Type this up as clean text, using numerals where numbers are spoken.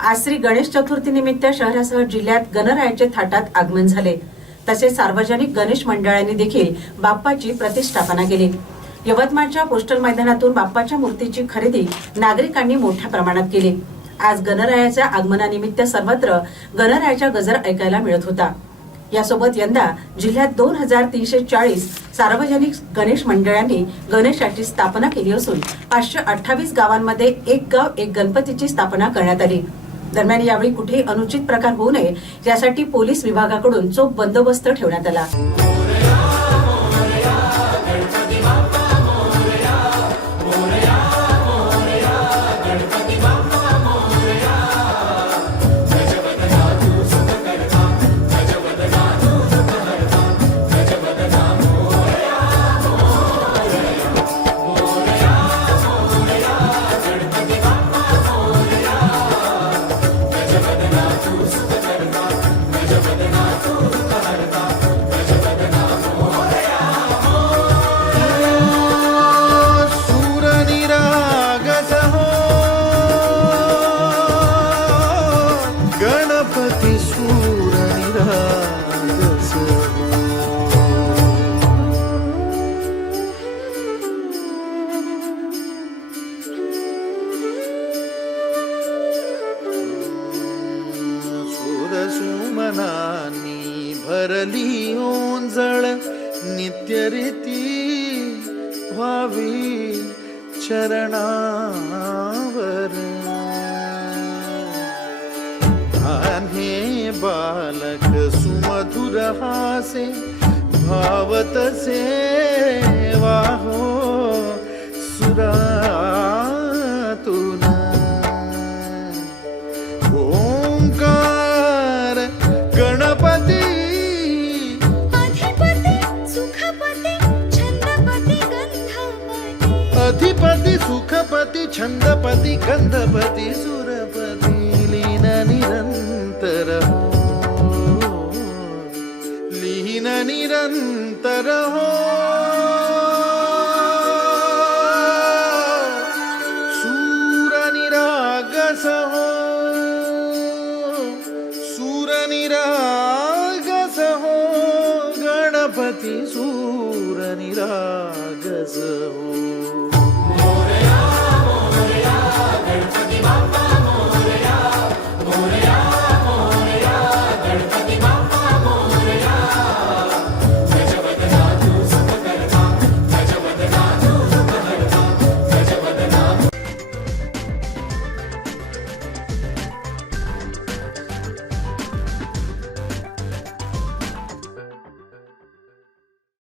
आज श्री गणेश चतुर्थी निमित्त शहरासह जिल्ह्यात गणरायाचे थाटात आगमन झाले। तसेच सार्वजनिक गणेश मंडळांनी देखील बाप्पाची प्रतिष्ठापना केली। यवतमाळच्या पोस्टल मैदानातून बाप्पाच्या मूर्तीची खरेदी नागरिकांनी मोठ्या प्रमाणात केली। आज गणरायाच्या आगमनानिमित्त सर्वत्र गणरायाचा गजर ऐकायला मिळत होता। यासोबत यंदा जिल्ह्यात 2340 सार्वजनिक गणेश मंडळांनी गणेशाची स्थापना केली असून 528 गावांमध्ये एक गाव एक गणपतीची स्थापना करण्यात आली। दरम्यान यावेळी कुठेही अनुचित प्रकार होऊ नये यासाठी पोलीस विभागाकडून चोख बंदोबस्त ठेवण्यात आला। गणपती सूर निरागस सुमनानी भरली ओंजळ नित्यरीती व्हावी चरणावर। हे बालक सुमधुर हासे भावतसे वाहो सुरातून। ओंकार गणपती अधिपती सुखपती छंदपती गंधपती। अधिपती सुखपती छंदपती गंधपती सुरपती लीन निरंतर लीन निरंतर हो। सूर निरागस हो सूर निरागस हो गणपती सूर निरागस हो।